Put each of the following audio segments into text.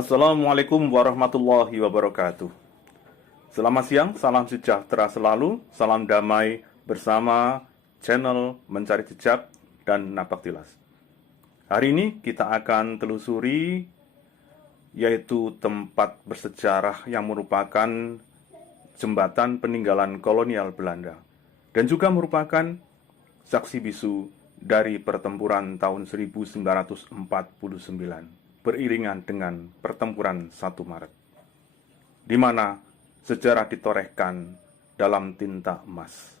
Assalamualaikum warahmatullahi wabarakatuh. Selamat siang, salam sejahtera selalu, salam damai bersama channel Mencari Jejak dan Napak Tilas. Hari ini kita akan telusuri yaitu tempat bersejarah yang merupakan jembatan peninggalan kolonial Belanda dan juga merupakan saksi bisu dari pertempuran tahun 1949 beriringan dengan pertempuran 1 Maret, di mana sejarah ditorehkan dalam tinta emas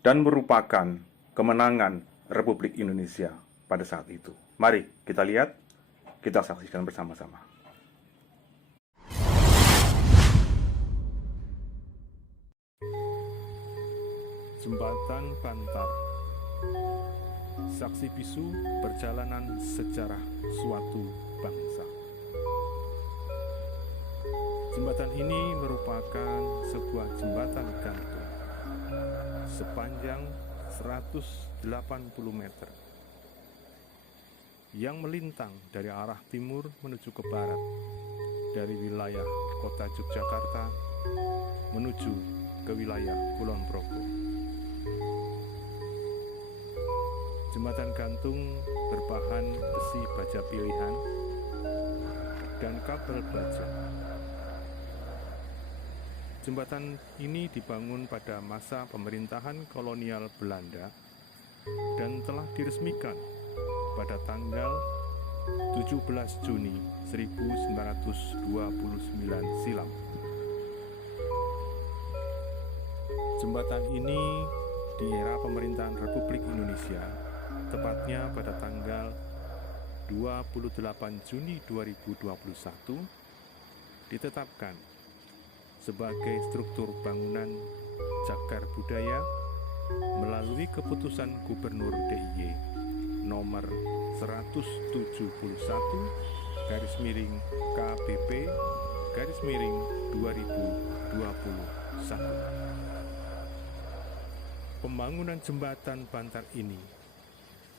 dan merupakan kemenangan Republik Indonesia pada saat itu. Mari kita lihat, kita saksikan bersama-sama. Jembatan Bantar, saksi bisu perjalanan sejarah suatu bangsa. Jembatan ini merupakan sebuah jembatan gantung sepanjang 180 meter yang melintang dari arah timur menuju ke barat dari wilayah kota Yogyakarta menuju ke wilayah Kulon Progo. Jembatan gantung berbahan besi baja pilihan dan kabel baja. Jembatan ini dibangun pada masa pemerintahan kolonial Belanda dan telah diresmikan pada tanggal 17 Juni 1929 silam. Jembatan ini di era pemerintahan Republik Indonesia, tepatnya pada tanggal 28 Juni 2021, ditetapkan sebagai struktur bangunan cagar budaya melalui keputusan Gubernur DIY nomor 171/KBP/2021. Pembangunan jembatan Bantar ini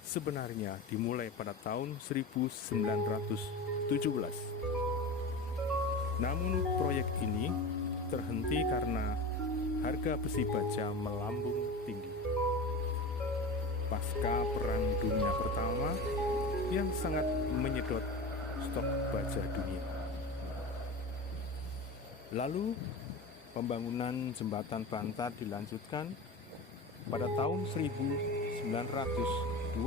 sebenarnya dimulai pada tahun 1917. Namun proyek ini terhenti karena harga besi baja melambung tinggi pasca Perang Dunia Pertama yang sangat menyedot stok baja dunia. Lalu pembangunan jembatan Bantar dilanjutkan pada tahun 1928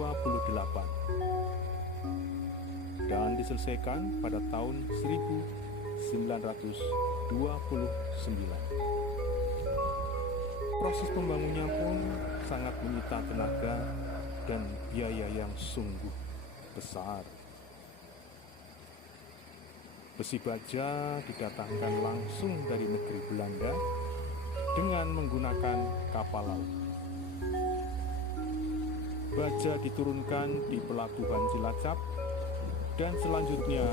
dan diselesaikan pada tahun 1929. Proses pembangunannya pun sangat menyita tenaga dan biaya yang sungguh besar. Besi baja didatangkan langsung dari negeri Belanda dengan menggunakan kapal laut. Baja diturunkan di pelabuhan Cilacap dan selanjutnya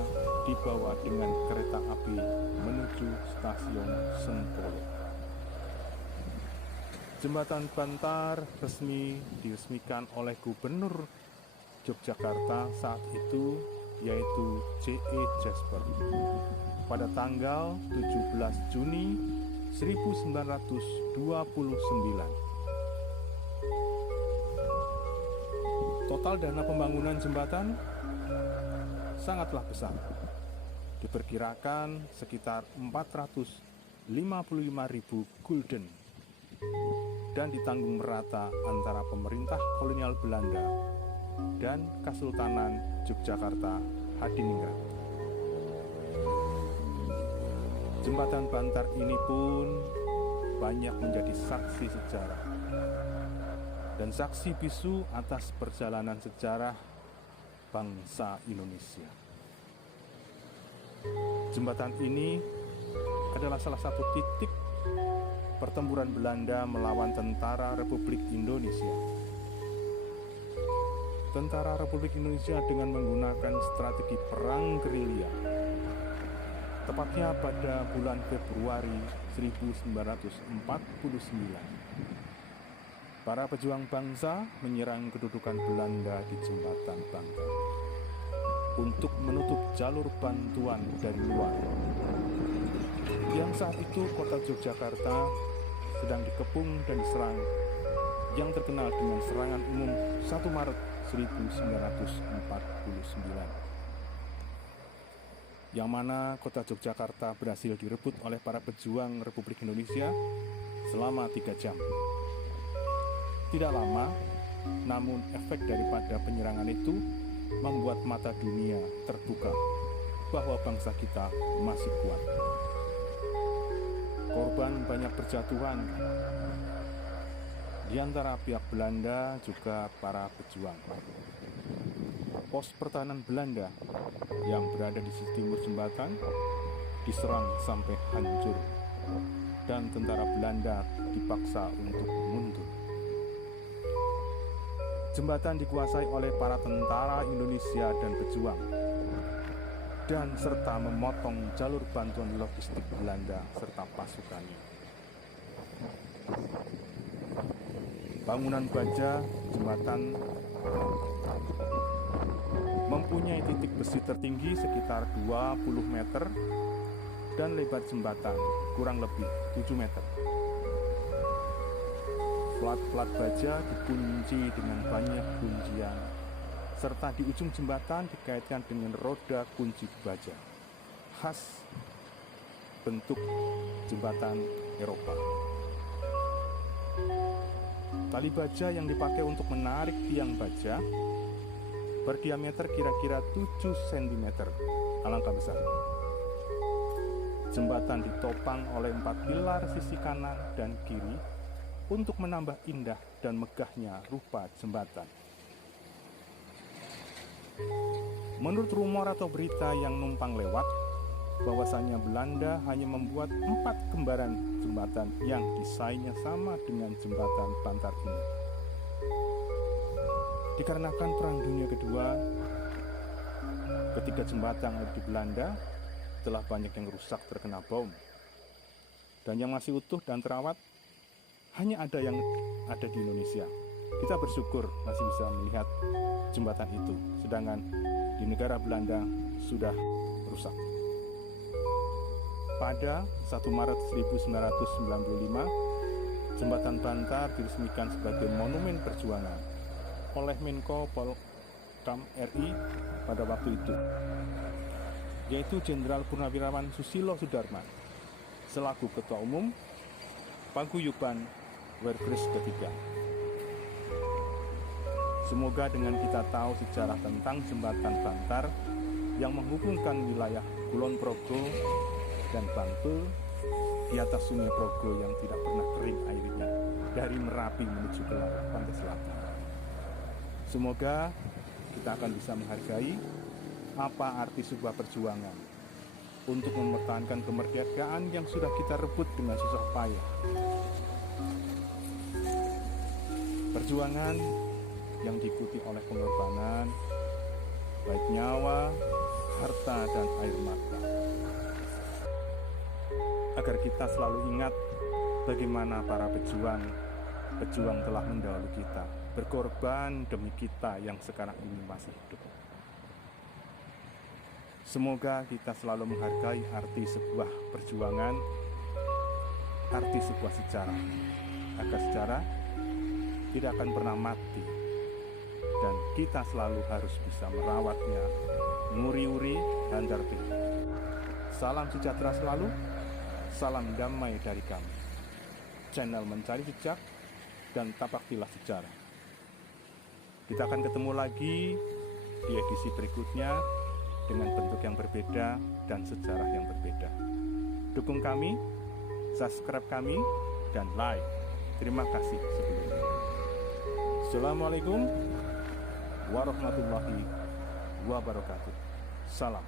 dibawa dengan kereta api menuju stasiun Sengkolo. Jembatan Bantar diresmikan oleh Gubernur Yogyakarta saat itu, yaitu J.E. Jasper, pada tanggal 17 Juni 1929. Total dana pembangunan jembatan sangatlah besar. Diperkirakan sekitar 455.000 gulden dan ditanggung merata antara pemerintah kolonial Belanda dan Kesultanan Yogyakarta Hadiningrat. Jembatan Bantar ini pun banyak menjadi saksi sejarah dan saksi bisu atas perjalanan sejarah bangsa Indonesia. Jembatan ini adalah salah satu titik pertempuran Belanda melawan tentara Republik Indonesia. Tentara Republik Indonesia dengan menggunakan strategi perang gerilya, tepatnya pada bulan Februari 1949. Para pejuang bangsa menyerang kedudukan Belanda di Jembatan Bantar. untuk menutup jalur bantuan dari luar. Yang saat itu kota Yogyakarta sedang dikepung dan diserang, yang terkenal dengan serangan umum 1 Maret 1949. Yang mana kota Yogyakarta berhasil direbut oleh para pejuang Republik Indonesia selama 3 jam. Tidak lama, namun efek daripada penyerangan itu membuat mata dunia terbuka bahwa bangsa kita masih kuat. Korban banyak berjatuhan di antara pihak Belanda juga para pejuang. Pos pertahanan Belanda yang berada di sisi timur jembatan diserang sampai hancur dan tentara Belanda dipaksa untuk mundur. Jembatan dikuasai oleh para tentara Indonesia dan pejuang, dan serta memotong jalur bantuan logistik Belanda serta pasukannya. Bangunan baja jembatan mempunyai titik besi tertinggi sekitar 20 meter dan lebar jembatan kurang lebih 7 meter. Plat-plat baja dikunci dengan banyak kuncian, serta di ujung jembatan dikaitkan dengan roda kunci baja, khas bentuk jembatan Eropa. Tali baja yang dipakai untuk menarik tiang baja berdiameter kira-kira 7 cm, alangkah besar. Jembatan ditopang oleh 4 pilar sisi kanan dan kiri untuk menambah indah dan megahnya rupa jembatan. Menurut rumor atau berita yang numpang lewat, bahwasanya Belanda hanya membuat 4 kembaran jembatan yang desainnya sama dengan jembatan Bantar ini. Dikarenakan Perang Dunia Kedua, ketika jembatan ada di Belanda, telah banyak yang rusak terkena bom. Dan yang masih utuh dan terawat, hanya ada yang ada di Indonesia. Kita bersyukur masih bisa melihat jembatan itu, sedangkan di negara Belanda sudah rusak. Pada 1 Maret 1995, jembatan Bantar diresmikan sebagai Monumen Perjuangan oleh Menko Polhukam RI pada waktu itu, yaitu Jenderal Purnawirawan Susilo Sudarman selaku Ketua Umum Paguyuban Werkris ketiga. Semoga dengan kita tahu sejarah tentang jembatan Bantar yang menghubungkan wilayah Kulon Progo dan Bantul di atas Sungai Progo yang tidak pernah kering airnya dari Merapi menuju ke pantai selatan. Semoga kita akan bisa menghargai apa arti sebuah perjuangan untuk mempertahankan kemerdekaan yang sudah kita rebut dengan susah payah. Perjuangan yang diikuti oleh pengorbanan, baik nyawa, harta, dan air mata. Agar kita selalu ingat bagaimana para pejuang telah mendahului kita, berkorban demi kita yang sekarang ini masih hidup. Semoga kita selalu menghargai arti sebuah perjuangan, arti sebuah sejarah, agar sejarah tidak akan pernah mati, dan kita selalu harus bisa merawatnya, nguri-uri, dan tertib. Salam sejahtera selalu, salam damai dari kami. Channel Mencari Jejak dan Tapaktilah Sejarah. Kita akan ketemu lagi di edisi berikutnya dengan bentuk yang berbeda dan sejarah yang berbeda. Dukung kami, subscribe kami, dan like. Terima kasih sebelumnya. Assalamualaikum warahmatullahi wabarakatuh. Salam.